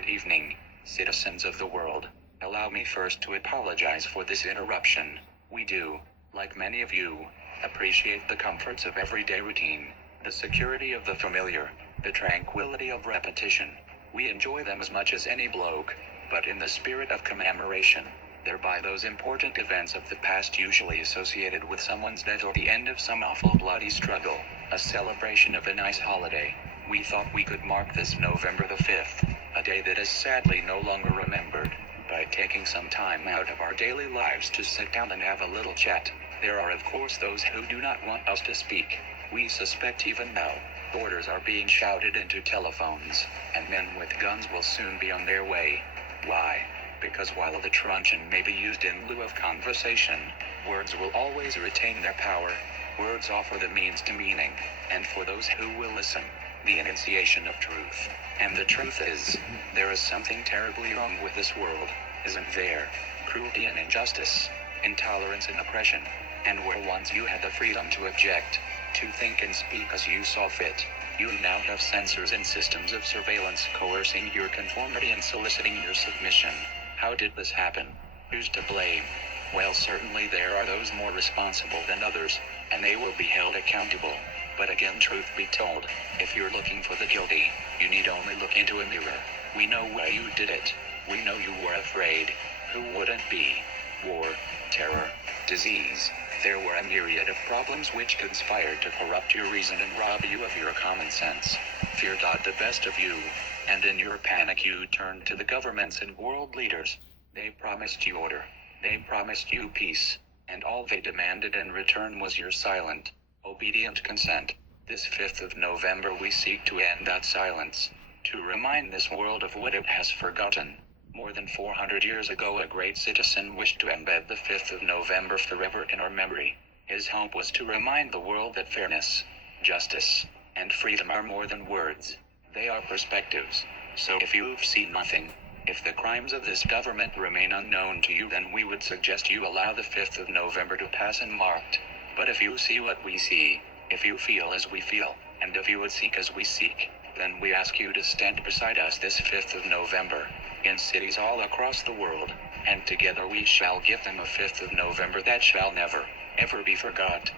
Good evening, citizens of the world. Allow me first to apologize for this interruption. We do, like many of you, appreciate the comforts of everyday routine, the security of the familiar, the tranquility of repetition. We enjoy them as much as any bloke, but in the spirit of commemoration, thereby those important events of the past usually associated with someone's death or the end of some awful bloody struggle, a celebration of a nice holiday, we thought we could mark this November the 5th, a day that is sadly no longer remembered, by taking some time out of our daily lives to sit down and have a little chat. There are of course those who do not want us to speak. We suspect even now, orders are being shouted into telephones, and men with guns will soon be on their way. Why? Because while the truncheon may be used in lieu of conversation, words will always retain their power. Words offer the means to meaning, and for those who will listen, the enunciation of truth. And the truth is, there is something terribly wrong with this world, isn't there? Cruelty and injustice, intolerance and oppression. And where once you had the freedom to object, to think and speak as you saw fit, you now have censors and systems of surveillance coercing your conformity and soliciting your submission. How did this happen? Who's to blame? Well, certainly there are those more responsible than others, and they will be held accountable. But again, truth be told, if you're looking for the guilty, you need only look into a mirror. We know why you did it. We know you were afraid. Who wouldn't be? War, terror, disease. There were a myriad of problems which conspired to corrupt your reason and rob you of your common sense. Fear got the best of you, and in your panic you turned to the governments and world leaders. They promised you order. They promised you peace, and all they demanded in return was your silent, obedient consent. This 5th of November we seek to end that silence, to remind this world of what it has forgotten. More than 400 years ago a great citizen wished to embed the 5th of November forever in our memory. His hope was to remind the world that fairness, justice, and freedom are more than words. They are perspectives. So if you've seen nothing, if the crimes of this government remain unknown to you, then we would suggest you allow the 5th of November to pass unmarked. But if you see what we see, if you feel as we feel, and if you would seek as we seek, then we ask you to stand beside us this 5th of November, in cities all across the world, and together we shall give them a 5th of November that shall never, ever be forgot.